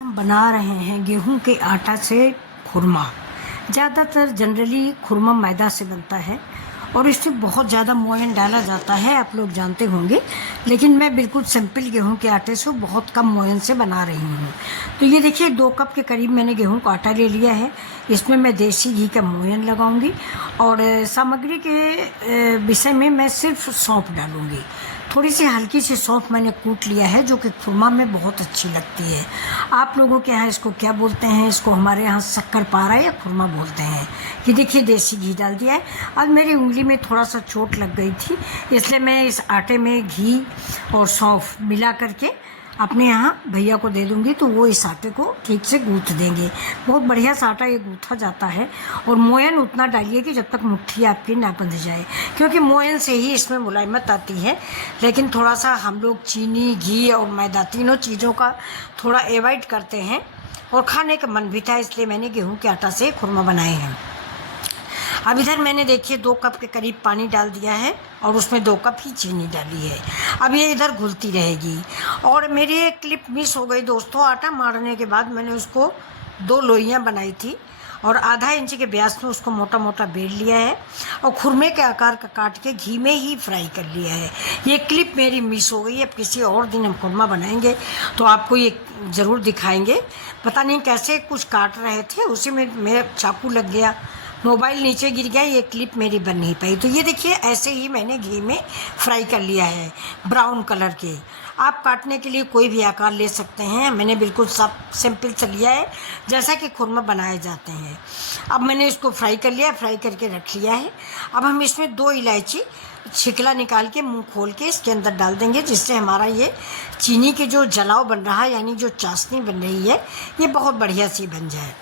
हम बना रहे हैं गेहूं के आटा से खुरमा। ज़्यादातर जनरली खुरमा मैदा से बनता है और इसमें बहुत ज़्यादा मोयन डाला जाता है, आप लोग जानते होंगे। लेकिन मैं बिल्कुल सिंपल गेहूं के आटे से बहुत कम मोयन से बना रही हूँ। तो ये देखिए 2 कप के करीब मैंने गेहूं का आटा ले लिया है। इसमें मैं देसी घी का मोयन लगाऊंगी और सामग्री के विषय में मैं सिर्फ सौंफ डालूंगी। थोड़ी सी हल्की सी सौंफ मैंने कूट लिया है, जो कि खुरमा में बहुत अच्छी लगती है। आप लोगों के यहाँ इसको क्या बोलते हैं? इसको हमारे यहाँ शक्कर पारा या खुरमा बोलते हैं। कि देखिए देसी घी डाल दिया है। अब मेरी उंगली में थोड़ा सा चोट लग गई थी, इसलिए मैं इस आटे में घी और सौंफ मिला करके अपने यहाँ भैया को दे दूँगी, तो वो इस आटे को ठीक से गूँथ देंगे। बहुत बढ़िया सा आटा ये गूँथा जाता है। और मोयन उतना डालिए कि जब तक मुट्ठी आपकी ना बंध जाए, क्योंकि मोयन से ही इसमें मुलायमत आती है। लेकिन थोड़ा सा हम लोग चीनी, घी और मैदा तीनों चीज़ों का थोड़ा अवॉइड करते हैं और खाने का मन भी था, इसलिए मैंने गेहूँ के आटा से खुरमा बनाए हैं। अब इधर मैंने देखिए 2 कप के करीब पानी डाल दिया है और उसमें 2 कप ही चीनी डाली है। अब ये इधर घुलती रहेगी। और मेरी एक क्लिप मिस हो गई दोस्तों। आटा मारने के बाद मैंने उसको 2 लोइयाँ बनाई थी और आधा इंच के व्यास में उसको मोटा मोटा बेल लिया है और खुरमे के आकार का काट के घी में ही फ्राई कर लिया है। ये क्लिप मेरी मिस हो गई। अब किसी और दिन हम खुरमा बनाएंगे तो आपको ये ज़रूर दिखाएंगे। पता नहीं कैसे कुछ काट रहे थे, उसी में मेरा चाकू लग गया, मोबाइल नीचे गिर गया, ये क्लिप मेरी बन नहीं पाई। तो ये देखिए ऐसे ही मैंने घी में फ्राई कर लिया है ब्राउन कलर के। आप काटने के लिए कोई भी आकार ले सकते हैं, मैंने बिल्कुल सब सिंपल से लिया है जैसा कि खुरमा बनाए जाते हैं। अब मैंने इसको फ्राई कर लिया, फ्राई करके रख लिया है। अब हम इसमें 2 इलायची छिकला निकाल के मुंह खोल के इसके अंदर डाल देंगे, जिससे हमारा ये चीनी के जो जलाव बन रहा है, यानी जो चाशनी बन रही है, ये बहुत बढ़िया सी बन जाए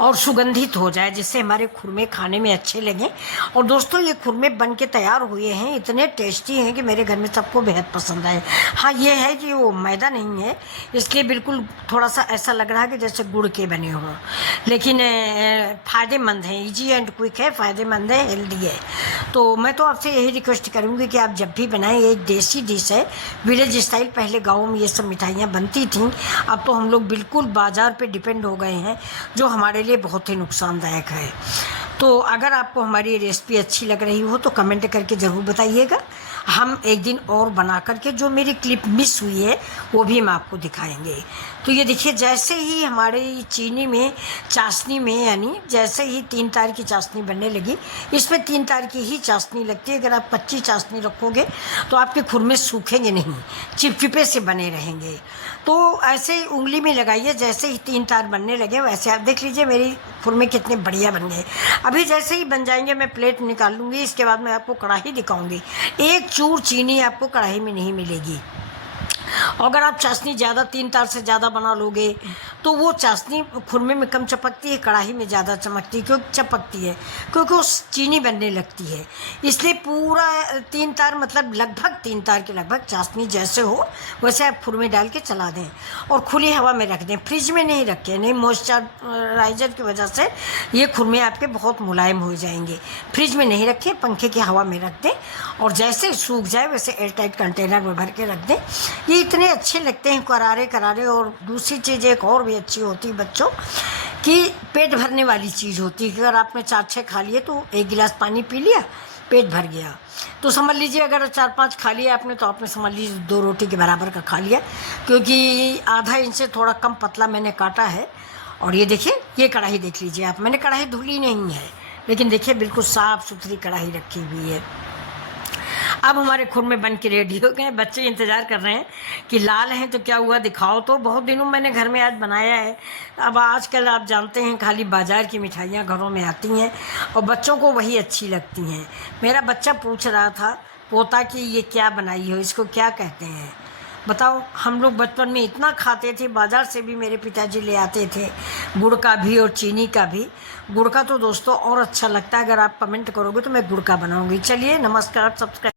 और सुगंधित हो जाए, जिससे हमारे खुरमे खाने में अच्छे लगें। और दोस्तों ये खुरमे बन के तैयार हुए हैं, इतने टेस्टी हैं कि मेरे घर में सबको बेहद पसंद आए। हाँ ये है कि वो मैदा नहीं है, इसलिए बिल्कुल थोड़ा सा ऐसा लग रहा है कि जैसे गुड़ के बने हों, लेकिन फ़ायदेमंद है, ईजी एंड क्विक है, फ़ायदेमंद है, हेल्दी है। तो मैं तो आपसे यही रिक्वेस्ट करूँगी कि आप जब भी बनाएं, एक देसी डिश है, विलेज स्टाइल। पहले गाँव में ये सब मिठाइयाँ बनती थीं, अब तो हम लोग बिल्कुल बाज़ार पर डिपेंड हो गए हैं, जो हमारे लिए बहुत ही नुकसानदायक है। तो अगर आपको हमारी रेसिपी अच्छी लग रही हो तो कमेंट करके ज़रूर बताइएगा। हम एक दिन और बना करके जो मेरी क्लिप मिस हुई है वो भी हम आपको दिखाएंगे। तो ये देखिए जैसे ही हमारी चीनी में चाशनी में, यानी जैसे ही 3 तार की चाशनी बनने लगी, इसमें 3 तार की ही चाशनी लगती है। अगर आप कच्ची चाशनी रखोगे तो आपके खुरमे सूखेंगे नहीं, चिपचिपे से बने रहेंगे। तो ऐसे ही उंगली में लगाइए, जैसे ही 3 तार बनने लगे वैसे आप देख लीजिए मेरी खुरमे कितने बढ़िया बन गए। अभी जैसे ही बन जाएंगे मैं प्लेट निकाल लूँगी, इसके बाद मैं आपको कढ़ाई दिखाऊंगी। एक चूर चीनी आपको कढ़ाई में नहीं मिलेगी। अगर आप चाशनी ज़्यादा 3 तार से ज़्यादा बना लोगे तो वो चाशनी खुरमे में कम चपकती है, कढ़ाई में ज़्यादा चपकती है, क्योंकि उस चीनी बनने लगती है। इसलिए पूरा 3 तार, मतलब लगभग 3 तार के लगभग चाशनी जैसे हो वैसे आप खुरमे डाल के चला दें और खुली हवा में रख दें। फ्रिज में नहीं रखें, नहीं, मॉइस्चराइज़र की वजह से ये खुरमे आपके बहुत मुलायम हो जाएंगे। फ्रिज में नहीं रखें, पंखे की हवा में रख दें और जैसे सूख जाए वैसे एयरटाइट कंटेनर में भर के रख दें। ये इतने अच्छे लगते हैं, करारे करारे। और दूसरी चीज़ एक और भी अच्छी होती है बच्चों कि पेट भरने वाली चीज़ होती है कि अगर आपने 4-6 खा लिए तो 1 गिलास पानी पी लिया, पेट भर गया। तो समझ लीजिए अगर 4-5 खा लिया आपने तो आपने समझ लीजिए 2 रोटी के बराबर का खा लिया, क्योंकि आधा इंच से थोड़ा कम पतला मैंने काटा है। और ये देखिए ये कढ़ाई देख लीजिए आप, मैंने कढ़ाई धुली नहीं है, लेकिन देखिए बिल्कुल साफ़ सुथरी कढ़ाई रखी हुई है। अब हमारे खुरमे बन के रेडी हो गए। बच्चे इंतज़ार कर रहे हैं कि लाल हैं तो क्या हुआ, दिखाओ। तो बहुत दिनों मैंने घर में आज बनाया है। अब आजकल आप जानते हैं खाली बाज़ार की मिठाइयाँ घरों में आती हैं और बच्चों को वही अच्छी लगती हैं। मेरा बच्चा पूछ रहा था, पोता, कि ये क्या बनाई हो, इसको क्या कहते हैं बताओ। हम लोग बचपन में इतना खाते थे, बाज़ार से भी मेरे पिताजी ले आते थे, गुड़ का भी और चीनी का भी। गुड़ का तो दोस्तों और अच्छा लगता है, अगर आप कमेंट करोगे तो मैं गुड़ का बनाऊँगी। चलिए नमस्कार, सब्सक्राइब।